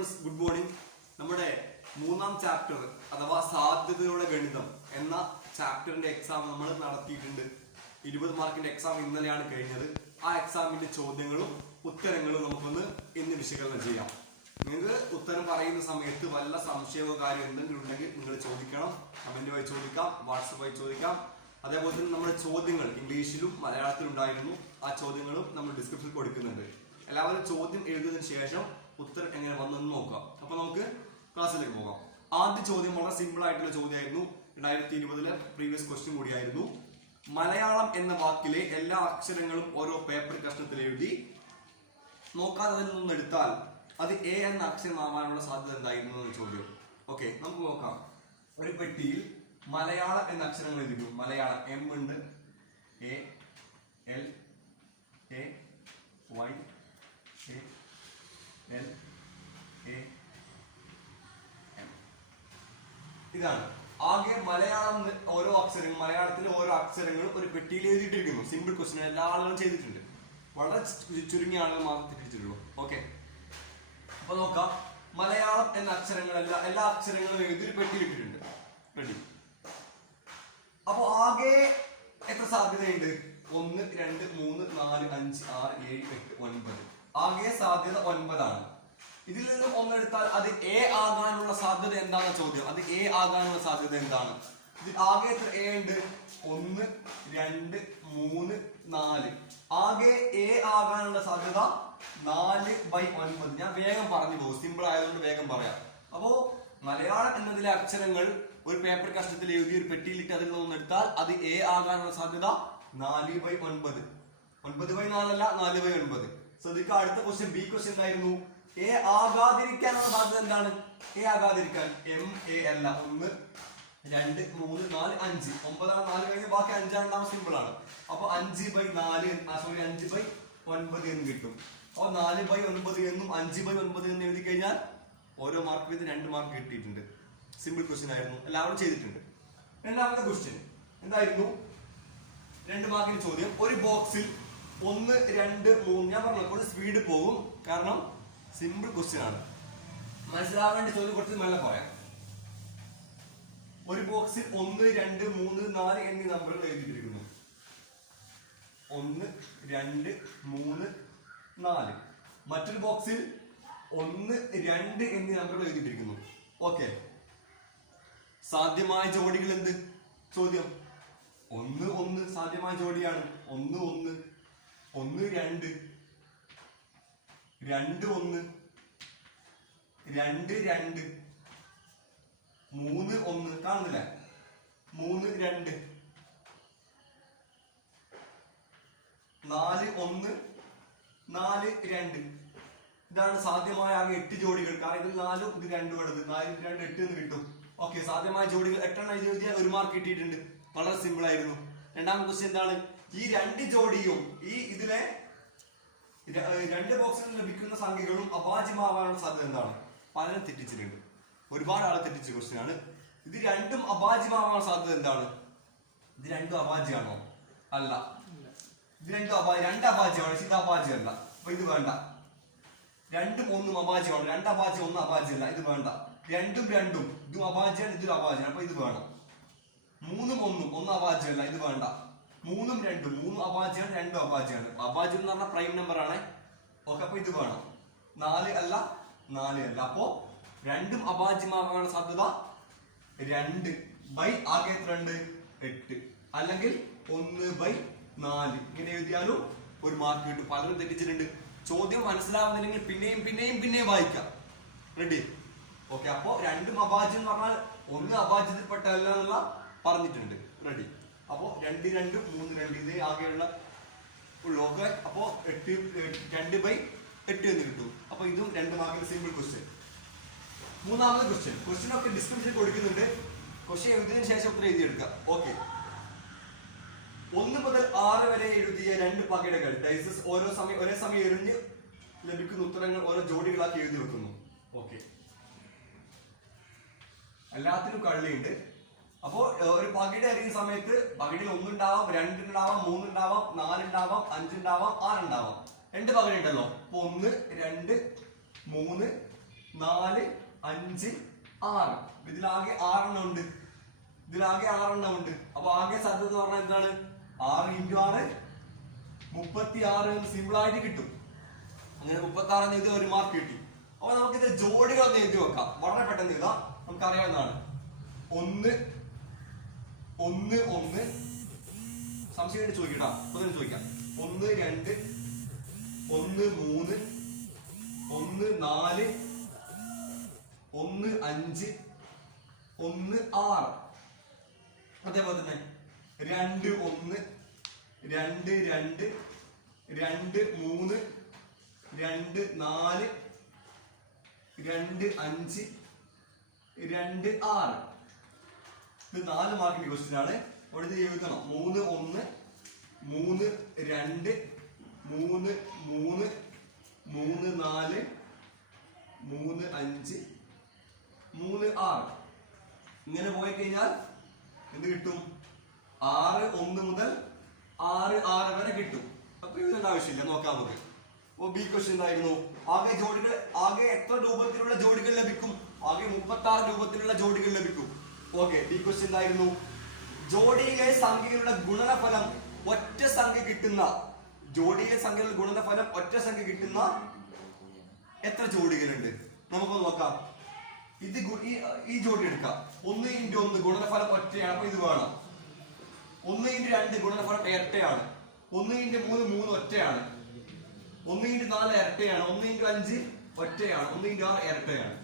Friends, good morning. നമ്മുടെ മൂന്നാം chapter അഥവാ സാധ്യതയുടെ ഗണിതം എന്ന ചാപ്റ്ററിന്റെ എക്സാം നമ്മൾ നടത്തിയിട്ടുണ്ട്. 20 മാർക്കിന്റെ എക്സാം ഇന്നലെയാണ് കഴിഞ്ഞത്. ആ എക്സാമിന്റെ ചോദ്യങ്ങളും ഉത്തരങ്ങളും നമുക്കൊന്ന് ഇന്ന് വിശകലനം ചെയ്യാം. നിങ്ങൾക്ക് ഉത്തരം പറയുന്ന സമയത്ത് വല്ല സംശയമോ കാര്യം എന്തെങ്കിലും ഉണ്ടെങ്കിൽ നിങ്ങൾ ചോദിക്കണം. കമന്റ് വഴി ചോദിക്കാം, വാട്സപ്പ് വഴി ചോദിക്കാം. അതേപോലെ തന്നെ നമ്മുടെ ചോദ്യങ്ങൾ ഇംഗ്ലീഷിലും മലയാളത്തിലും ഉണ്ടായിരുന്നു. ആ ചോദ്യങ്ങളും നമ്മൾ ഡിസ്ക്രിപ്ഷനിൽ കൊടുക്കുന്നുണ്ട്. എല്ലാവരും ചോദ്യം എഴുതിയതിനു ശേഷം ഉത്തരം എങ്ങനെ വന്നെന്ന് നോക്കാം. അപ്പൊ നമുക്ക് ക്ലാസ്സിലേക്ക് പോകാം. ആദ്യ ചോദ്യം വളരെ സിമ്പിൾ ആയിട്ടുള്ള ചോദ്യമായിരുന്നു. 2020 പ്രീവിയസ് ക്വസ്റ്റ്യൻ കൂടിയായിരുന്നു. മലയാളം എന്ന വാക്കിലെ എല്ലാ അക്ഷരങ്ങളും ഓരോ പേപ്പർ കഷ്ണത്തിൽ എഴുതി നോക്കാതെ അതിൽ നിന്നും എടുത്താൽ അത് എ എന്ന അക്ഷരമാവാനുള്ള സാധ്യത എന്തായിരുന്നു എന്ന ചോദ്യം. ഓക്കെ, നമുക്ക് നോക്കാം. ഒരു പെട്ടിയിൽ മലയാളം എന്ന അക്ഷരങ്ങൾ എഴുതിയിരുന്നു. മലയാളം എം ഉണ്ട്, A L A Y A L A M. ഇതാണ് ആകെ മലയാളം. ഓരോ അക്ഷരങ്ങൾ മലയാളത്തിലെ ഓരോ അക്ഷരങ്ങളും ഒരു പെട്ടിയിൽ എഴുതിയിട്ടിരിക്കുന്നു. സിമ്പിൾ ക്വസ്റ്റ്യൻ എല്ലാ ആളുകളും ചെയ്തിട്ടുണ്ട്. വളരെ ചുരുങ്ങിയ ആളുകൾ മാത്രമേ തെറ്റിച്ചിട്ടുള്ളൂ. ഓക്കെ, അപ്പൊ നോക്കാം. മലയാളം എന്ന അക്ഷരങ്ങളെല്ലാം എല്ലാ അക്ഷരങ്ങളും എഴുതി ഒരു പെട്ടിയിൽ ഇട്ടിട്ടുണ്ട്. റെഡി. അപ്പൊ ആകെ എത്ര സാധ്യതയുണ്ട്? 1 2 3 4 5 6 7 8 9. ആകെ സാധ്യത 9 ആണ്. ഇതിൽ നിന്നും ഒന്നെടുത്താൽ അത് എ ആകാനുള്ള സാധ്യത എന്താണ് ചോദ്യം. അത് എ ആകാനുള്ള സാധ്യത എന്താണ്? ഇതിൽ ആകെ എത്ര എ ഉണ്ട്? 1 2 3 4. ആകെ എ ആകാനുള്ള സാധ്യത 4/9. ഞാൻ വേഗം പറഞ്ഞു പോകും, സിമ്പിൾ ആയതുകൊണ്ട് വേഗം പറയാം. അപ്പോ മലയാളം എന്നതിലെ അക്ഷരങ്ങൾ ഒരു പേപ്പർ കഷ്ണത്തിൽ എഴുതി ഒരു പെട്ടിയിലിട്ട് അതിൽ നിന്ന് എടുത്താൽ അത് എ ആകാനുള്ള സാധ്യത 4/9. 9/4 അല്ല, 4/9. ശ്രദ്ധിക്കുക. അടുത്ത ക്വസ്റ്റ്യൻ ബി ക്വസ്റ്റ്യൻ എന്തായിരുന്നു? എ ആകാതിരിക്കാനുള്ള സാധ്യത എന്താണ്? എ ആകാതിരിക്കാൻ എം എ അല്ല. 1 2 3 4 5. 9 ആണ് 4 കഴിഞ്ഞ് ബാക്കി 5 ആണ്. സിമ്പിൾ ആണ്. അപ്പൊ 5/4 5/9 എന്ന് കിട്ടും. അപ്പൊ 4/9 എന്നും 5/9 എന്ന് എഴുതി കഴിഞ്ഞാൽ ഓരോ മാർക്ക് വീതം 2 മാർക്ക് കിട്ടിയിട്ടുണ്ട്. സിമ്പിൾ ക്വസ്റ്റ്യൻ ആയിരുന്നു, എല്ലാവരും ചെയ്തിട്ടുണ്ട്. രണ്ടാമത്തെ ക്വസ്റ്റ്യൻ എന്തായിരുന്നു? 2 മാർക്കിന് ചോദ്യം. ഒരു ബോക്സിൽ 1 2 3. ഞാൻ പറഞ്ഞു ഒരു സ്പീഡ് പോകും, കാരണം സിമ്പിൾ ക്വസ്റ്റ്യൻ ആണ്. മനസ്സിലാവേണ്ട ചോദ്യം കുറച്ച് നല്ല പറയാം. ഒരു ബോക്സിൽ 1 2 3 4 എന്നീ നമ്പറുകൾ എഴുതിയിരിക്കുന്നു. 1 2 3 4. മറ്റൊരു ബോക്സിൽ 1 2 എന്നീ നമ്പറുകൾ എഴുതിയിരിക്കുന്നു. ഓക്കെ, സാധ്യമായ ജോഡികൾ എന്ത്? ചോദ്യം 1 1 സാധ്യമായ ജോഡിയാണ്. 1 1 1 2 2 1 2 2 3 1. കാണുന്നില്ല? 3 2 4 1 4 2. ഇതാണ് സാധ്യമായ ആകെ 8 ജോഡികൾ. കാരണം ഇതിൽ 4 ഇത് 2 എടുത്ത് 4 2 8 എന്ന് കിട്ടും. ഓക്കെ, സാധ്യമായ ജോഡികൾ 8 എണ്ണം എഴുതിയാൽ 1 മാർക്ക് കിട്ടിയിട്ടുണ്ട്. വളരെ സിമ്പിൾ ആയിരുന്നു. രണ്ടാമത്തെ ക്വസ്റ്റ്യൻ എന്താണ്? ഈ 2 ജോഡിയും ഈ ഇതിലെ 2 ബോക്സിൽ ലഭിക്കുന്ന സംഖ്യകളും അഭാജ്യമാവാനുള്ള സാധ്യത എന്താണ്? പലരും തെറ്റിച്ചിട്ടുണ്ട്. ഒരുപാട് ആളെ തെറ്റിച്ച ക്വസ്റ്റ്യൻ ആണ്. ഇത് രണ്ടും അഭാജ്യമാവാനുള്ള സാധ്യത എന്താണ്? ഇത് രണ്ടും അഭാജ്യമാണോ? അല്ല. ഇത് രണ്ട് അഭാജ്യമാണ്. ഇത് അഭാജ്യമല്ല. അപ്പൊ ഇത് വേണ്ട. 2 1 അഭാജ്യമാണ്. 2 അഭാജ്യം 1 അഭാജ്യമല്ല. ഇത് വേണ്ട. 2 2 ഇതും അഭാജ്യമാണ്, ഇതൊരു അഭാജ്യമാണ്. അപ്പൊ ഇത് വേണം. 3 1 1 അഭാജ്യമല്ല. ഇത് വേണ്ട. 3 2 3 അഭാജ്യമാണ്, 2 അഭാജ്യമാണ്. അഭാജ്യം എന്ന് പറഞ്ഞാൽ പ്രൈം നമ്പർ ആണ്. ഓക്കെ, അപ്പൊ ഇത് വേണം. 4 അല്ല, 4 അല്ല. അപ്പോ രണ്ടും അഭാജ്യമാകാനുള്ള സാധ്യത 2 ബൈ ആകെ 2 8 അല്ലെങ്കിൽ 1/4. ഇങ്ങനെ എഴുതിയാലും 1 മാർക്ക് കിട്ടും. പലരും തെറ്റിച്ചിട്ടുണ്ട്. ചോദ്യം മനസ്സിലാവുന്നില്ലെങ്കിൽ പിന്നെയും വായിക്കാം. റെഡി? ഓക്കെ, അപ്പോ രണ്ടും അഭാജ്യം എന്ന് പറഞ്ഞാൽ 1 അഭാജ്യത്തിൽപ്പെട്ടല്ല എന്നുള്ള പറഞ്ഞിട്ടുണ്ട്. റെഡി? അപ്പോ 2 2 3 2 ഇത് ആകെയുള്ള ഓക്കെ. അപ്പോ 2/8 എന്ന് കിട്ടും. അപ്പൊ ഇതും 2 മാർക്കിന് സിമ്പിൾ ക്വസ്റ്റ്യൻ. മൂന്നാമത്തെ ക്വസ്റ്റ്യൻ ഒക്കെ ഡിസ്ക്രിപ്ഷനിൽ കൊടുക്കുന്നുണ്ട്. ക്വസ്റ്റ്യൻ എഴുതിയതിനു ശേഷം ഉത്തരം എഴുതിയെടുക്കുക. ഓക്കെ, 1 മുതൽ 6 വരെ എഴുതിയ 2 പകിടകൾ ഡൈസസ് ഒരേ സമയം എറിഞ്ഞ് ലഭിക്കുന്ന ഉത്തരങ്ങൾ ഓരോ ജോഡികളാക്കി എഴുതി വെക്കുന്നു. ഓക്കെ, എല്ലാത്തിനും കള്ളിയുണ്ട്. അപ്പോ ഒരു പകിട എറിയുന്ന സമയത്ത് പകിടിൽ 1 ഉണ്ടാവാം, 2 ഉണ്ടാവാം, 3 ഉണ്ടാവാം, 4 ഉണ്ടാവാം, 5 ഉണ്ടാവാം, 6 ഉണ്ടാവാം. 2 പകിട ഉണ്ടല്ലോ. അപ്പൊ 1 2 3 4 5 6. ഇതിലാകെ 6 ഉണ്ട്. ഇതിലാകെ 6 ഉണ്ട്. അപ്പൊ ആകെ സാധ്യത എന്ന് പറഞ്ഞാൽ എന്താണ്? 6 × 6 36 എന്ന് സിമ്പിൾ ആയിട്ട് കിട്ടും. അങ്ങനെ 36 എന്ന് എഴുതി 1 മാർക്ക് കിട്ടി. അപ്പൊ നമുക്കിത് ജോഡികൾ ഒന്ന് എഴുതി വെക്കാം. വളരെ പെട്ടെന്ന് എഴുതാം. നമുക്കറിയാവുന്നതാണ്. 1 1 1 സംശയം ചോദിക്കട്ടോ. അപ്പൊ ചോദിക്കാം. 1 2 1 3 1 4 1 5 1 6. അതേപോലെ തന്നെ 2 1 2 2 2 3 2 4 2 5 2 6. ഇത് 4 മാർക്കിന്റെ ക്വസ്റ്റ്യൻ ആണ്. അവിടെ ഇത് എഴുതണം. 3 1 3 2 3 3 3 4 3 5 3 6. ഇങ്ങനെ പോയി കഴിഞ്ഞാൽ എന്ത് കിട്ടും? 6 1 മുതൽ 6 6 വരെ കിട്ടും. അപ്പൊ എഴുതേണ്ട ആവശ്യമില്ല. നോക്കാം നമുക്ക്. അപ്പൊ ബി ക്വസ്റ്റ്യൻ എന്തായിരുന്നു? ആകെ ജോഡികൾ, ആകെ എത്ര രൂപത്തിലുള്ള ജോഡികൾ ലഭിക്കും? ആകെ 36 രൂപത്തിലുള്ള ജോഡികൾ ലഭിക്കും. ഓക്കെ, ബി ക്വസ്റ്റ്യൻ എന്തായിരുന്നു? ജോഡിയിലെ സംഖ്യകളുടെ ഗുണനഫലം ഒറ്റ സംഖ്യ കിട്ടുന്ന, ജോഡിയിലെ സംഖ്യകളുടെ ഗുണനഫലം ഒറ്റ സംഖ്യ കിട്ടുന്ന എത്ര ജോഡികളുണ്ട്? നമുക്ക് നോക്കാം. ഇത് ഈ ജോഡി എടുക്കാം. 1 × 1 ഗുണനഫലം ഒറ്റയാണ്. അപ്പൊ ഇത് വേണം. 1 × 2 ഗുണനഫലം ഇരട്ടയാണ്. 1 × 3 3 ഒറ്റയാണ്. 1 × 4 ഇരട്ടയാണ്. 1 × 5 ഒറ്റയാണ്. 1 × 6 ഇരട്ടയാണ്.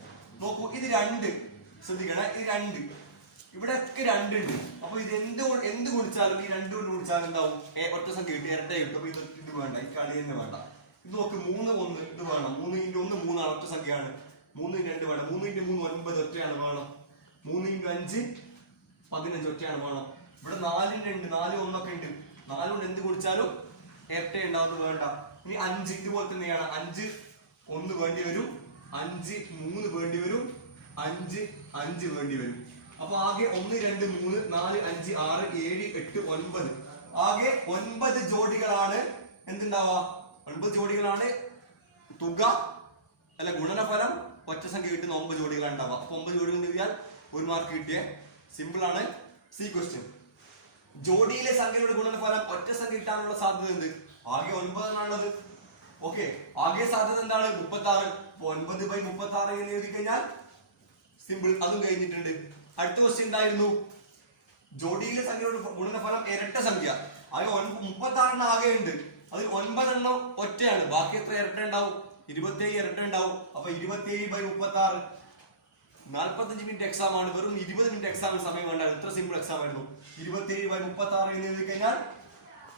നോക്കൂ, ഇത് 2. ശ്രദ്ധിക്കണം, ഇത് 2. ഇവിടെ ഒക്കെ 2 ഉണ്ട്. അപ്പൊ ഇത് എന്ത് ഗുണിച്ചാലും ഈ 2 കൊണ്ട് ഗുണിച്ചാലും എന്താവും? ഒറ്റ സംഖ്യ കിട്ടും, ഇരട്ട കിട്ടും. അപ്പൊ ഇത് വേണ്ട, ഈ കളി തന്നെ വേണ്ട. ഇത് നോക്ക്, 3 1 ഇത് വേണം. 3 × 1 3 ആണ്, ഒറ്റ സംഖ്യയാണ്. 3 × 2 വേണം. 3 × 3 9 ഒറ്റയാണ് വേണം. 3 × 5 15 ഒറ്റയാണ് വേണം. ഇവിടെ 4 ഉണ്ട്, 4 1 ഒക്കെ ഉണ്ട്. 4 കൊണ്ട് എന്ത് കുടിച്ചാലും ഇരട്ട ഉണ്ടാവുന്നത് വേണ്ട. ഇനി 5 ഇതുപോലെ തന്നെയാണ്. 5 1 വേണ്ടി വരും, 5 3 വേണ്ടി വരും, 5 5 വേണ്ടി വരും. അപ്പൊ ആകെ 1 2 3 4 5 6 7 8 9. ആകെ 9 ജോഡികളാണ് എന്തുണ്ടാവുക? 9 ജോഡികളാണ് തുക അല്ല ഗുണനഫലം ഒറ്റ സംഖ്യ കിട്ടുന്ന 9 ജോഡികളാണ് ഉണ്ടാവുക. അപ്പൊ 9 ജോഡികൾ എഴുതിയാൽ 1 മാർക്ക് കിട്ടിയേ. സിമ്പിൾ ആണ്. C question. ജോഡിയിലെ സംഖ്യയുടെ ഗുണനഫലം ഒറ്റ സംഖ്യ കിട്ടാനുള്ള സാധ്യത എന്ത്? ആകെ 9 ആണുള്ളത്. ഓക്കെ, ആകെ സാധ്യത എന്താണ്? 36. 9/36 എന്ന് എഴുതി കഴിഞ്ഞാൽ സിമ്പിൾ, അതും കഴിഞ്ഞിട്ടുണ്ട്. അടുത്ത ക്വസ്റ്റ്യൻ എന്തായിരുന്നു? ജോഡിയിലെ സംഖ്യയുടെ ഗുണനഫലം ഇരട്ട സംഖ്യ. ആകെ 36 ആകെ ഉണ്ട്. അതിൽ 9 ഒറ്റയാണ്. ബാക്കി എത്ര ഇരട്ട ഉണ്ടാവും? 27 ഇരട്ട ഉണ്ടാവും. അപ്പൊ 27/36. 45 മിനിറ്റ് എക്സാം ആണ്. വെറും 20 മിനിറ്റ് എക്സാമിന് സമയം വേണ്ടായിരുന്നു. ഇത്ര സിമ്പിൾ എക്സാം ആയിരുന്നു. 27/36 എന്ന് എഴുതി കഴിഞ്ഞാൽ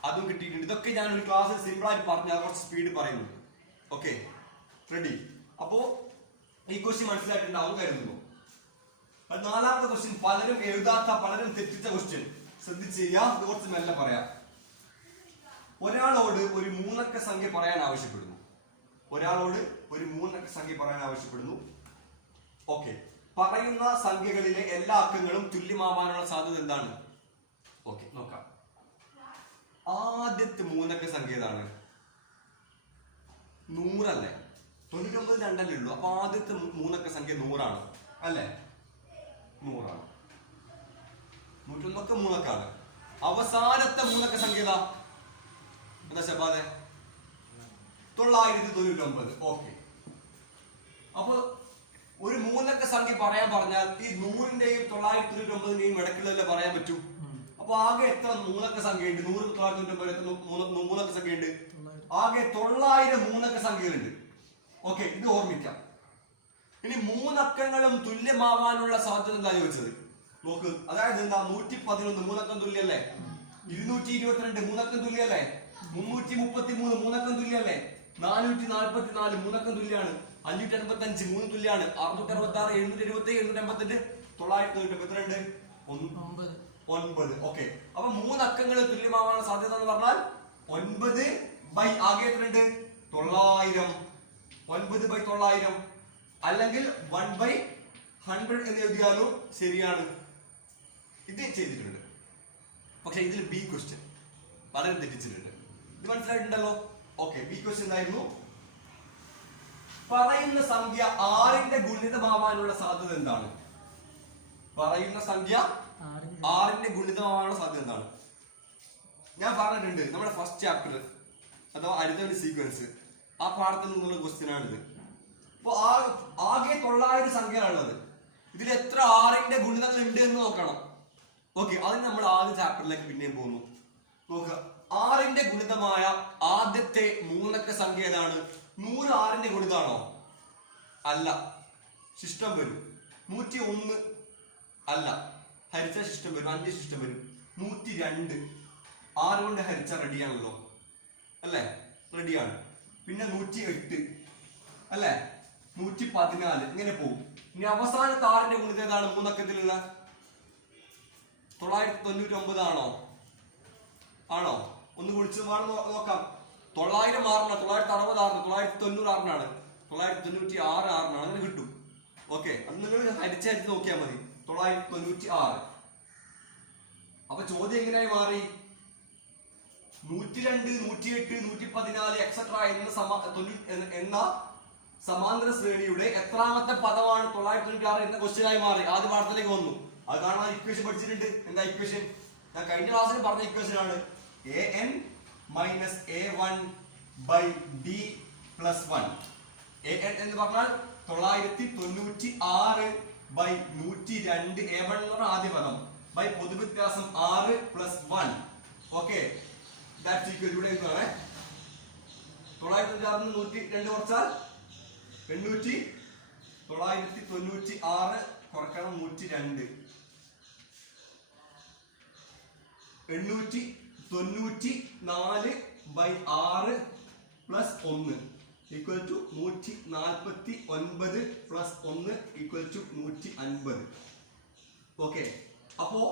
അതും കിട്ടിയിട്ടുണ്ട്. ഇതൊക്കെ ഞാൻ ഒരു ക്ലാസ്സിൽ സിമ്പിൾ ആയിട്ട് പറഞ്ഞു, കുറച്ച് സ്പീഡ് പറയുന്നുണ്ട്. Okay, ready? അപ്പോ ഈ ക്വസ്റ്റ്യൻ മനസ്സിലായിട്ടുണ്ടാവും കരുതുന്നു. നാലാമത്തെ ക്വസ്റ്റ്യൻ പലരും എഴുതാത്ത, പലരും തെറ്റിച്ച ക്വസ്റ്റ്യൻ. ശ്രദ്ധിച്ച് ചെയ്യാം. ഇത് കുറച്ച് മെല്ലെ പറയാം. ഒരാളോട് ഒരു 3 അക്ക സംഖ്യ പറയാൻ ആവശ്യപ്പെടുന്നു. ഒരാളോട് ഒരു 3 അക്ക സംഖ്യ പറയാൻ ആവശ്യപ്പെടുന്നു. ഓക്കെ, പറയുന്ന സംഖ്യകളിലെ എല്ലാ അക്കങ്ങളും തുല്യമാവാനുള്ള സാധ്യത എന്താണ്? ഓക്കെ, നോക്കാം. ആദ്യത്തെ 3 അക്ക സംഖ്യ ഏതാണ്? 100 അല്ലേ? 99 2 ഉള്ളൂ. അപ്പൊ ആദ്യത്തെ 3 അക്ക സംഖ്യ 100 ആണ് അല്ലേ? 100 ആണ്. 101 3 അക്കാണ്. അവസാനത്തെ 3 അക്ക സംഖ്യ എന്താ ശബാദെ? 999. ഓക്കെ, അപ്പൊ ഒരു 3 അക്ക സംഖ്യ പറയാൻ പറഞ്ഞാൽ ഈ 100ന്റെയും 999ന്റെയും ഇടയ്ക്കുള്ളതല്ലേ പറയാൻ പറ്റൂ. അപ്പൊ ആകെ എത്ര 3 അക്ക സംഖ്യ ഉണ്ട്? 100 999 എത്ര 3 അക്ക സംഖ്യ ഉണ്ട്? ആകെ 900 3 അക്ക സംഖ്യകളുണ്ട്. ഓക്കെ, ഇത് ഓർമ്മിക്കാം. ഇനി 3 അക്കങ്ങളും തുല്യമാവാനുള്ള സാധ്യത എന്താ ചോദിച്ചത്? നോക്ക്, അതായത് എന്താ? 111 3 അക്കം തുല്യല്ലേ? 222 3 അക്കം തുല്യല്ലേ? 333 3 അക്കം തുല്യല്ലേ? 444 3 അക്കം തുല്യാണ്. 585 3 തുല്യാണ്. 666 727 785 900 എത്രയുണ്ട്? 9. ഓക്കെ, അപ്പൊ 3 അക്കങ്ങൾ തുല്യമാവാനുള്ള സാധ്യത എന്ന് പറഞ്ഞാൽ 9 ആകെ എത്രയുണ്ട്? 900. 9/900 അല്ലെങ്കിൽ 1/100 എന്ന് എഴുതിയാലും ശരിയാണ്. ഇത് ചെയ്തിട്ടുണ്ട്. പക്ഷെ ഇതിൽ ബി ക്വസ്റ്റ്യൻ പലരും തെറ്റിച്ചിട്ടുണ്ട്. ഇത് മനസ്സിലായിട്ടുണ്ടല്ലോ. ഓക്കെ, ബി ക്വസ്റ്റ്യൻ എന്തായിരുന്നു? പറയുന്ന സംഖ്യ 6ന്റെ ഗുണിതമാവാനുള്ള സാധ്യത എന്താണ്? പറയുന്ന സംഖ്യ 6ന്റെ ഗുണിതമാവാനുള്ള സാധ്യത എന്താണ്? ഞാൻ പറഞ്ഞിട്ടുണ്ട് നമ്മുടെ ഫസ്റ്റ് ചാപ്റ്റർ അഥവാ അരിതവണി സീക്വൻസ് ആ പാഠത്തിൽ നിന്നുള്ള ക്വസ്റ്റ്യൻ ആണിത്. അപ്പൊ ആകെ 900 സംഖ്യകളുള്ളത്. ഇതിൽ എത്ര 6ന്റെ ഗുണിതങ്ങൾ ഉണ്ട് എന്ന് നോക്കണം. ഓക്കെ, അതിന് നമ്മൾ ആദ്യ ചാപ്റ്ററിലേക്ക് പിന്നെയും പോകുന്നു. നോക്കുക, 6ന്റെ ഗുണിതമായ ആദ്യത്തെ 3 സംഖ്യ ഏതാണ്? 100 6ന്റെ ഗുണിതാണോ? അല്ല, ശിഷ്ടം വരും. 101 അല്ല, ഹരിച്ച ശിഷ്ടം വരും. 5 ശിഷ്ടം വരും. 102 6 കൊണ്ട് ഹരിച്ച റെഡിയാണല്ലോ അല്ലെ? റെഡിയാണ്. പിന്നെ 108 അല്ലെ? 114 ഇങ്ങനെ പോകും. ഇനി അവസാനത്തെ 6ന്റെ ഗുണിതം ഏതാണ്? 3 അക്കത്തിലുള്ള 999 ആണോ? ആണോ? ഒന്ന് വിളിച്ചു നോക്കാം. 900 6 960 6 990 6 996 6 അങ്ങനെ കിട്ടും. ഓക്കെ, അത് നിങ്ങൾ ഹരിച്ചരിച്ച് നോക്കിയാൽ മതി. 996. അപ്പൊ ചോദ്യം എങ്ങനെയായി മാറി? 102 108 114 എക്സെട്ര എന്ന സമാന്തര ശ്രേണിയുടെ എത്രാമത്തെ പദമാണ് 996 എന്ന ക്വസ്റ്റ്യനായി മാറി. ആദ്യ പാഠത്തിലേക്ക് വന്നു. അത് കാണാൻ ഇക്വേഷൻ പഠിച്ചിട്ടുണ്ട്. എന്താ ഇക്വേഷൻ? ഞാൻ കഴിഞ്ഞ ക്ലാസ്സിൽ പറഞ്ഞ ഇക്വേഷൻ ആണ്. an minus a1 by d plus 1. an എന്ന് പറഞ്ഞാൽ 996 ബൈ 102. a1 എന്ന് പറഞ്ഞാൽ ആദ്യ പദം ബൈ പൊതുവ്യത്യാസം 6 plus 1. Okay, that's equal to 996 102 കുറച്ചാൽ 996 കുറക്കണം 102 894 by 6 plus 1 equal to 149 plus 1 equal to 150. Okay, അപ്പോ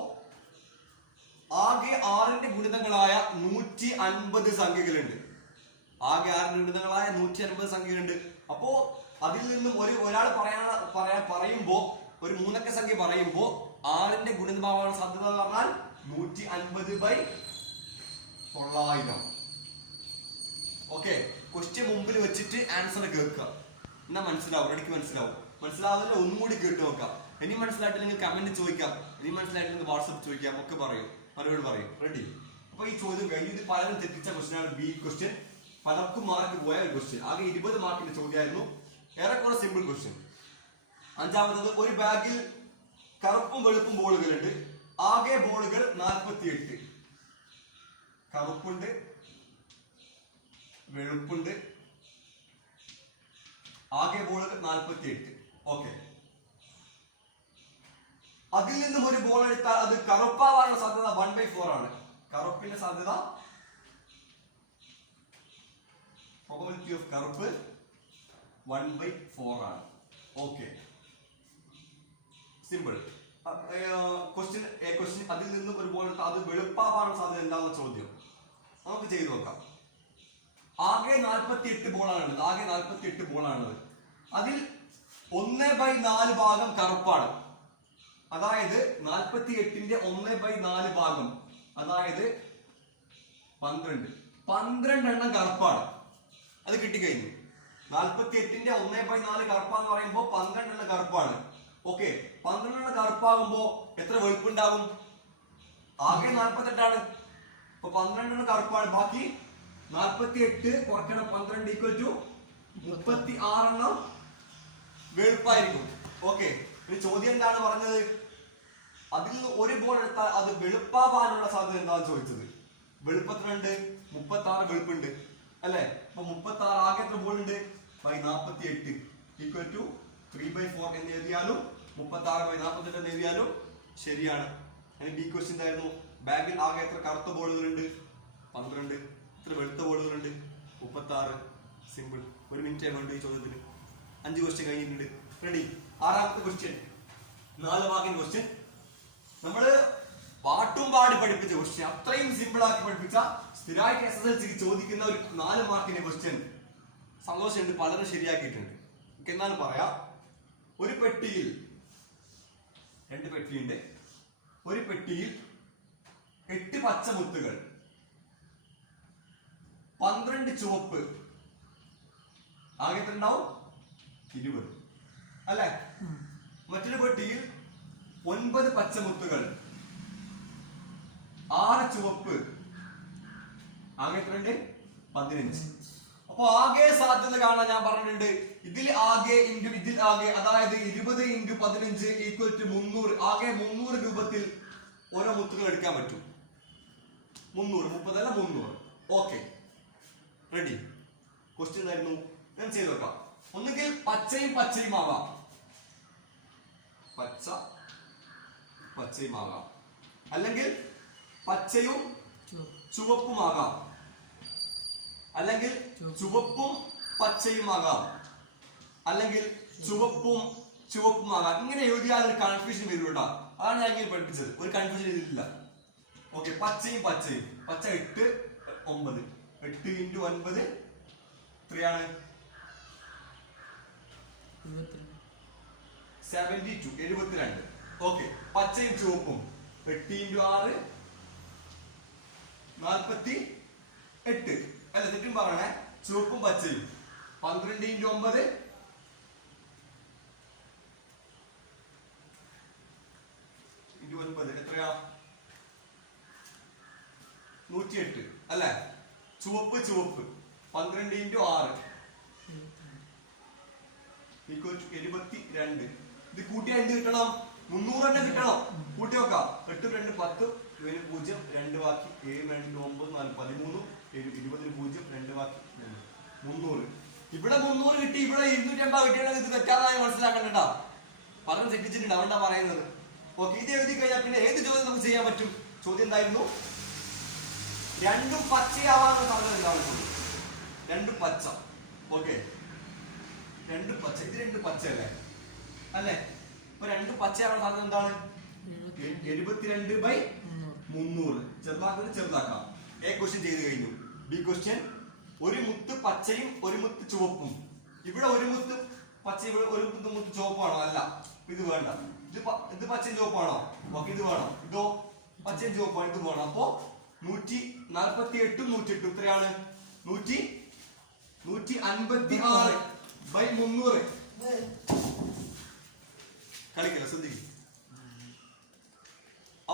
ആകെ 6ന്റെ ഗുണിതങ്ങളായ 150 സംഖ്യകളുണ്ട്. ആകെ 6ന്റെ ഗുണിതങ്ങളായ 150 സംഖ്യകളുണ്ട്. അപ്പോ അതിൽ നിന്നും ഒരാൾ പറയുമ്പോ ഒരു 3 അക്ക സംഖ്യ പറയുമ്പോ 6ന്റെ ഗുണിതമാവാനുള്ള സാധ്യത എന്ന് പറഞ്ഞാൽ 150 ബൈ 900. ഓക്കെ, ക്വസ്റ്റ്യൻ മുമ്പിൽ വെച്ചിട്ട് ആൻസർ കേൾക്കുക. എന്നാ മനസ്സിലാവും, റെഡിക്ക് മനസ്സിലാവും. മനസ്സിലാവുന്നില്ല ഒന്നും കൂടി കേട്ട് നോക്കാം. ഇനി മനസ്സിലായിട്ടില്ലെങ്കിൽ കമന്റ് ചോദിക്കാം. ഇനി മനസ്സിലായിട്ടില്ലെങ്കിൽ വാട്സപ്പ് ചോദിക്കാം. ഒക്കെ പറയും, മറുപടി പറയും. റെഡി? അപ്പൊ ഈ ചോദ്യം കഴിഞ്ഞു. ഇത് പലരും തെറ്റിച്ച ക്വസ്റ്റ്യൻ ആണ്. ബി ക്വസ്റ്റ്യൻ പലർക്കും മാർക്ക് പോയ ഒരു ക്വസ്റ്റ്യൻ. ആകെ 20 മാർക്കിന്റെ ചോദ്യമായിരുന്നു. ഏറെക്കുറെ സിമ്പിൾ ക്വസ്റ്റ്യൻ. അഞ്ചാമത്തത്, ഒരു ബാഗിൽ കറുപ്പും വെളുപ്പും ബോളുകളുണ്ട്. ആകെ ബോളുകൾ 48. കറുപ്പുണ്ട്, വെളുപ്പുണ്ട്, ആകെ ബോളുകൾ 48. ഓക്കെ, അതിൽ നിന്നും ഒരു ബോൾ എടുത്താൽ അത് കറുപ്പാവാനുള്ള സാധ്യത 1/4 ആണ്. കറുപ്പിന്റെ സാധ്യത പ്രോബബിലിറ്റി ഓഫ് കറുപ്പ് 1/4 ആണ്. Okay, simple question. അതിൽ നിന്നും ഒരു ബോൾ എടുത്താൽ അത് വെളുപ്പാവാനുള്ള സാധ്യത എന്താണെന്ന ചോദ്യം നമുക്ക് ചെയ്തു നോക്കാം. ആകെ 48 ബോളാണുള്ളത്. ആകെ 48 ബോളാണുള്ളത്. അതിൽ 1/4 ഭാഗം കറുപ്പാണ്. അതായത് 48ന്റെ 1/4 ഭാഗം, അതായത് 12 എണ്ണം കറുപ്പാണ്. അത് കിട്ടിക്കഴിഞ്ഞു. 48ന്റെ 1/4 കറുപ്പാന്ന് പറയുമ്പോ 12 എണ്ണം കറുപ്പാണ്. ഓക്കെ, 12 എണ്ണം കറുപ്പാകുമ്പോ എത്ര വെളുപ്പുണ്ടാവും? ആകെ 48 ആണ്. അപ്പൊ 12 എണ്ണം കറുപ്പാണ്. ബാക്കി 48 കുറയ്ക്കണം 12 ഈക്വൽ ടു 36 എണ്ണം വെളുപ്പായിരിക്കും. ഓക്കെ, ഒരു ചോദ്യം എന്താണ് പറഞ്ഞത്? അതിൽ നിന്ന് ഒരു ബോൾ എടുത്താൽ അത് വെളുപ്പാവാനുള്ള സാധ്യത എന്താണെന്ന് ചോദിച്ചത്. വെളുപ്പത്തിനുണ്ട് 36 വെളുപ്പുണ്ട് അല്ലെ? അപ്പൊ 36 ആകെ എത്ര ബോൾ ഉണ്ട്? 48 ഈക്വൽ ടു 3/4 എന്ന് എഴുതിയാലും 36/48 എന്ന് എഴുതിയാലും ശരിയാണ്. അതിന് ബി ക്വസ്റ്റ്യൻ എന്തായിരുന്നു? ബാഗിൽ ആകെ എത്ര കറുത്ത ബോളുകളുണ്ട്? 12. എത്ര വെളുത്ത ബോളുകളുണ്ട്? 36. സിമ്പിൾ. 1 മിനിറ്റ് വേണ്ട ഈ ചോദ്യത്തിന്. 5 ക്വസ്റ്റ്യൻ കഴിഞ്ഞിട്ടുണ്ട്. റെഡി? ആറാമത്തെ ക്വസ്റ്റ്യൻ, 4 മാർക്കിന്റെ ക്വസ്റ്റ്യൻ. നമ്മള് പാട്ടും പാടി പഠിപ്പിച്ച ക്വസ്റ്റ്യൻ, അത്രയും സിമ്പിൾ ആക്കി പഠിപ്പിച്ച, സ്ഥിരമായിട്ട് SSLC ചോദിക്കുന്ന ഒരു 4 മാർക്കിന്റെ ക്വസ്റ്റ്യൻ. സന്തോഷമുണ്ട്, പലരും ശരിയാക്കിയിട്ടുണ്ട്. എന്നാലും പറയാം. ഒരു പെട്ടിയിൽ 2 പെട്ടിയുണ്ട്. ഒരു പെട്ടിയിൽ 8 പച്ചമുത്തുകൾ, 12 ചുവപ്പ്, ആകെ എത്ര ഉണ്ടാവും? 20 അല്ലെ? മറ്റൊരു പെട്ടിയിൽ 9 പച്ചമുത്തുകൾ, 6 ചുവപ്പ്, ആകെ എത്രയുണ്ട്? 15. അപ്പൊ ആകെ സാധ്യത കാണാൻ ഞാൻ പറഞ്ഞിട്ടുണ്ട്. ഇതിൽ ആകെ ഇൻറ്റു ഇതിൽ ആകെ, അതായത് 20 × 15 = 300. ആകെ 300 രൂപത്തിൽ ഓരോ മുത്തുകൾ എടുക്കാൻ പറ്റും. 300, 30 അല്ല 300. Okay, ready. ക്വസ്റ്റ്യൻ എന്തായിരുന്നു? ഞാൻ ചെയ്ത് നോക്കാം. ഒന്നുകിൽ പച്ചയും പച്ചയും ആകാം, പച്ച പച്ചയും ആകാം, അല്ലെങ്കിൽ പച്ചയും ചുവപ്പും ആകാം, അല്ലെങ്കിൽ ചുവപ്പും പച്ചയും ആകാം, അല്ലെങ്കിൽ ചുവപ്പും ചുവപ്പും ആകാം. ഇങ്ങനെ എഴുതിയാൽ ഒരു കൺഫ്യൂഷൻ വരൂട്ടോ. അതാണ് ഞാൻ ഇങ്ങനെ പഠിപ്പിച്ചത്. ഒരു കൺഫ്യൂഷൻ ഇതിലില്ല. ഓക്കെ, പച്ചയും പച്ചയും. പച്ച 8, 9. 8 × 9 എത്രയാണ്? 72, 72. ഓക്കെ, പച്ചയും ചുവപ്പും 8 × 6 48. അല്ല, തെറ്റും പറയണേ. ചുവപ്പും പച്ചയും 12 × 9 29. എത്രയാ? 108 അല്ലെ? ചുവപ്പ് ചുവപ്പ് 12 × 6 72. ഇത് കൂട്ടിയാ എന്ത് കിട്ടണം? 300 തന്നെ കിട്ടണം. കൂട്ടി നോക്കാം. 8 × 2 10, 7 0, 2 ബാക്കി 7 2 9 4 13, 20 0, 2 ബാക്കി 300. ഇവിടെ 300 കിട്ടി, ഇവിടെ 250 കിട്ടിയാൽ ഇത് തെറ്റാന്നായി മനസ്സിലാക്കണ്ട. പറഞ്ഞ് തെറ്റിച്ചിട്ടുണ്ട്, അതുകൊണ്ടാ പറയുന്നത്. ഓക്കെ, ഇത് എഴുതി കഴിഞ്ഞാൽ പിന്നെ ഏത് ചോദ്യം നമുക്ക് ചെയ്യാൻ പറ്റും? ചോദ്യം എന്തായിരുന്നു? രണ്ടും പച്ചയാവാനുള്ള സാധ്യത ഉണ്ടാവുള്ളൂ. രണ്ടും പച്ച. ഓക്കെ, രണ്ട് പച്ച. ഇത് രണ്ട് പച്ച അല്ലേ? അല്ലെ? ഇപ്പൊ രണ്ട് പച്ചയാവാനുള്ള സാധ്യത എന്താണ്? 72/300. ചെറുതാക്കുന്നത് ചെറുതാക്കാം. എ ക്വസ്റ്റ്യൻ ചെയ്ത് കഴിഞ്ഞു. ബി ക്വസ്റ്റ്യൻ, ഒരു മുത്ത് പച്ചയും ഒരു മുത്ത് ചുവപ്പും. ഇവിടെ ഒരു മുത്ത് പച്ച, ഇവിടെ ഒരു മുത്ത് ചുവപ്പാണോ? അല്ല, ഇത് വേണ്ട. ഇത് പച്ചയും ചുവപ്പാണോ? ഓക്കെ, ഇത് വേണം. ഇതോ പച്ചയും ചുവപ്പാണ്, ഇത് വേണം. അപ്പോ 148ഉം 108 എത്രയാണ്? 156/300. കളിക്കല്ല, ശ്രദ്ധിക്കും.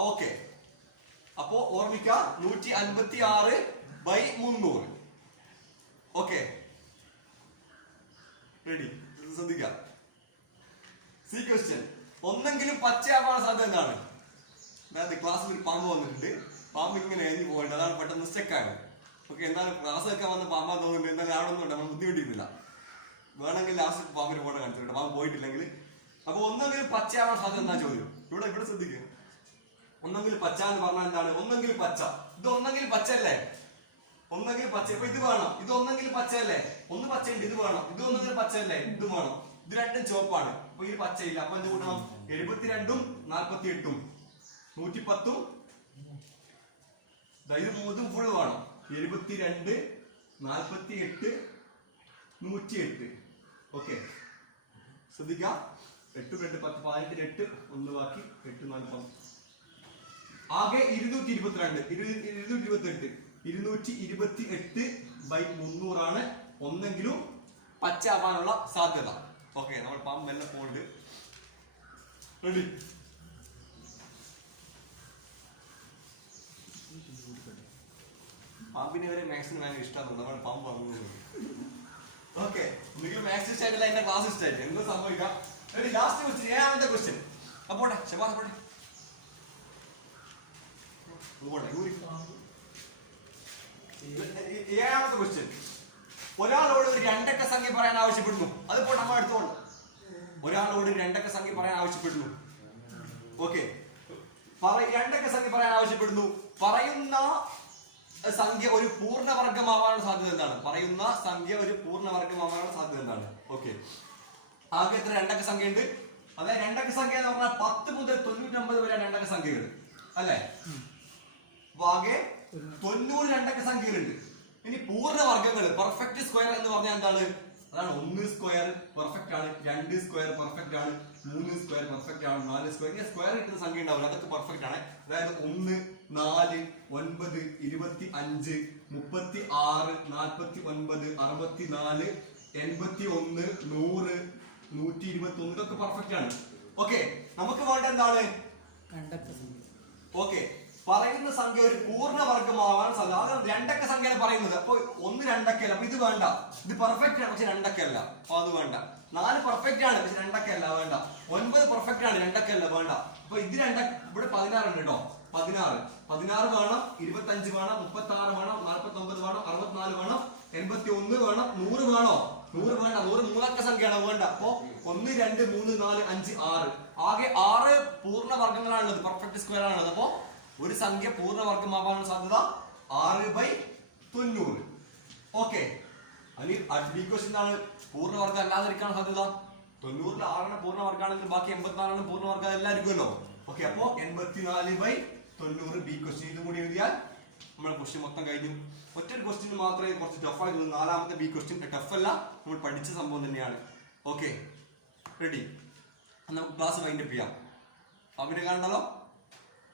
ഓക്കെ, അപ്പോ ഓർമ്മിക്ക, 156/300. Okay, ready? ശ്രദ്ധിക്ക. സി ക്വസ്റ്റ്യൻ, ഒന്നെങ്കിലും പച്ചയാവാൻ സാധ്യത എന്താണ്? അതായത് ക്ലാസ്സിൽ ഒരു പാമ്പ് വന്നിട്ടുണ്ട്. പാമ്പ് ഇങ്ങനെ എഴുതി പോയിട്ട് അതാണ് പെട്ടെന്ന് സ്റ്റെക്കാണ്. ഓക്കെ, എന്തായാലും ക്ലാസ് വെക്കാൻ വന്ന് പാമ്പാൻ തോന്നുന്നുണ്ട്. എന്തായാലും അവിടെ ഒന്നും നമ്മൾ ബുദ്ധിമുട്ടിയിട്ടില്ല. വേണമെങ്കിൽ ലാസ്റ്റ് പാമ്പിന് ഫോട്ടോ കാണിച്ചിട്ടുണ്ട്, പാമ്പ് പോയിട്ടില്ലെങ്കിൽ. അപ്പൊ ഒന്നെങ്കിലും പച്ചയാവാൻ സാധ്യത എന്താ ചോദ്യം? ഇവിടെ ശ്രദ്ധിക്കുക. ഒന്നെങ്കിൽ പച്ച എന്ന് പറഞ്ഞാൽ എന്താണ്? ഒന്നെങ്കിൽ പച്ച. ഇത് ഒന്നെങ്കിൽ പച്ചയല്ലേ? ഒന്നെങ്കിൽ പച്ച. ഇപ്പൊ ഇത് വേണം. ഇത് ഒന്നെങ്കിൽ പച്ചയല്ലേ? ഒന്ന് പച്ചയുണ്ട്, ഇത് വേണം. ഇത് ഒന്നെങ്കിൽ പച്ചയല്ലേ? ഇത് വേണം. ഇത് രണ്ടും ചുവപ്പാണ്. അപ്പൊ ഇത് പച്ചയില്ല. അപ്പൊ എന്ത് കൂട്ടണം? 72ഉം 48ഉം 110ഉം ഇതും ഫുള്ള് വേണം. 72, 48, 108. ഓക്കെ, ശ്രദ്ധിക്കാം. 8 2 10 18 8, 1 ബാക്കി 8 4 10. ആകെ 228. 228/300 ആണ് ഒന്നെങ്കിലും പച്ച ആവാനുള്ള സാധ്യത. ഓക്കെ, നമ്മൾ പാമ്പ് മെല്ലെ പോണ്ട്. റെഡി? പാമ്പിനെ വരെ മാത്സിന് ഭയങ്കര ഇഷ്ടമാണ്. നമ്മൾ പാമ്പ് പറഞ്ഞു. ഓക്കെ, ഒന്നുകിലും മാത്സ് ഇഷ്ടമായിട്ടില്ല, എന്റെ ക്ലാസ് ഇഷ്ടമായിട്ട് എന്തോ സംഭവിക്കാം. റെഡി? ലാസ്റ്റ് ക്വസ്റ്റ്യൻ, 7ാമത്തെ ക്വസ്റ്റ്യൻ. അപ്പോട്ടെ ശബാ, പോട്ടെ. 7ാമത്തെ ക്വസ്റ്റ്യൻ, ഒരാളോട് ഒരു രണ്ടക്ക സംഖ്യ പറയാൻ ആവശ്യപ്പെടുന്നു. അതിപ്പോ നമ്മൾ എടുത്തോളൂ. ഒരാളോട് രണ്ടക്ക സംഖ്യ പറയാൻ ആവശ്യപ്പെടുന്നു. ഓക്കെ, രണ്ടക്ക സംഖ്യ പറയാൻ ആവശ്യപ്പെടുന്നു. പറയുന്ന സംഖ്യ ഒരു പൂർണ്ണവർഗമാവാനുള്ള സാധ്യത എന്താണ്? പറയുന്ന സംഖ്യ ഒരു പൂർണ്ണവർഗമാവാനുള്ള സാധ്യത എന്താണ്? ഓക്കെ, ആകെ എത്ര രണ്ടക്ക സംഖ്യ ഉണ്ട്? അതായത് രണ്ടക്ക സംഖ്യ എന്ന് പറഞ്ഞാൽ 10 മുതൽ 99 വരെ രണ്ടക്ക സംഖ്യകൾ അല്ലെ? അപ്പൊ ആകെ 90 രണ്ടക്ക സംഖ്യകളുണ്ട്. ഇനി പൂർണ്ണവർഗങ്ങൾ, പെർഫെക്റ്റ് സ്ക്വയർ എന്ന് പറഞ്ഞാൽ എന്താണ്? അതാണ് 1 സ്ക്വയർ പെർഫെക്റ്റ് ആണ്, 2 സ്ക്വയർ പെർഫെക്റ്റ് ആണ്, 3 സ്ക്വയർ പെർഫെക്റ്റ് ആണ്, 4 സ്ക്വയർ. ഇങ്ങനെ സ്ക്വയർ കിട്ടുന്ന സംഖ്യ ഉണ്ടാവില്ല, അതൊക്കെ പെർഫെക്റ്റ് ആണ്. അതായത് 1 4 9 25 36 49 64 81 100 121 ഇതൊക്കെ പെർഫെക്റ്റ് ആണ്. ഓക്കെ, നമുക്ക് വേണ്ട എന്താണ്? ഓക്കെ, പറയുന്ന സംഖ്യ ഒരു പൂർണ്ണവർഗമാവാൻ സാധ്യത. അത് രണ്ടക്ക സംഖ്യയാണ് പറയുന്നത്. അപ്പൊ 1 2 അപ്പൊ ഇത് വേണ്ട. ഇത് പെർഫെക്റ്റ് ആണ് പക്ഷെ 2 അപ്പൊ അത് വേണ്ട. 4 പെർഫെക്റ്റ് ആണ് പക്ഷെ 2 വേണ്ട. 9 പെർഫെക്റ്റ് ആണ് 2 വേണ്ട. അപ്പൊ ഇത് ഇവിടെ 16 ഉണ്ട് കേട്ടോ. 16 വേണം, 25 വേണം, 36 വേണം, 49 വേണം, 64 വേണം, 81 വേണം, 100 വേണോ? 100 വേണ്ട. 100 മൂന്നക്ക സംഖ്യയാണ് വേണ്ട. അപ്പൊ 1 2 3 4 5 6 ആകെ 6 പൂർണ്ണവർഗങ്ങളാണുള്ളത്, പെർഫെക്റ്റ് സ്ക്വയർ ആണുള്ളത്. അപ്പൊ ഒരു സംഖ്യ പൂർണ്ണവർഗമാവാൻ സാധ്യത 6/90. ഓക്കെ, അതിൽ ബി ക്വസ്റ്റ്യൻ ആണ് പൂർണ്ണവർഗം അല്ലാതിരിക്കാൻ സാധ്യത. 90 6 പൂർണ്ണവർഗമാണെങ്കിൽ ബാക്കി 84 പൂർണ്ണവർഗം എല്ലാവർക്കുമല്ലോ. ഓക്കെ, അപ്പൊ 84/90 ബി ക്വസ്റ്റ്യൻ. ഇതും കൂടി എഴുതിയാൽ നമ്മുടെ ക്വസ്റ്റ്യൻ മൊത്തം കഴിഞ്ഞു. ഒറ്റൊരു ക്വസ്റ്റ്യൻ മാത്രമേ കുറച്ച് ടഫായി തോന്നുന്നു. 4ാമത്തെ ബി ക്വസ്റ്റ്യൻ ടഫ് അല്ല, നമ്മൾ പഠിച്ച സംഭവം തന്നെയാണ്. Okay, ready? നമുക്ക് ക്ലാസ് വൈൻഡപ്പ് ചെയ്യാം. അവിടെ കാണണ്ടല്ലോ?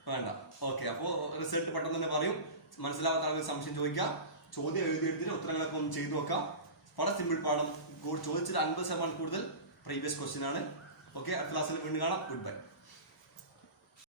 വേണ്ട. ഓക്കെ, അപ്പോ റിസൾട്ട് പെട്ടെന്ന് തന്നെ പറയും. മനസ്സിലാവാത്ത ആളുകൾ സംശയം ചോദിക്കാം. ചോദ്യം എഴുതിയെടുത്തിട്ട് ഉത്തരങ്ങളൊക്കെ ഒന്ന് ചെയ്തു നോക്കാം. വളരെ സിമ്പിൾ പാഠം. ചോദിച്ചിട്ട് 50% കൂടുതൽ പ്രീവിയസ് ക്വസ്റ്റ്യൻ ആണ്. ഓക്കെ, അടുത്ത ക്ലാസ്സിൽ വീണ്ടും കാണാം. Good bye.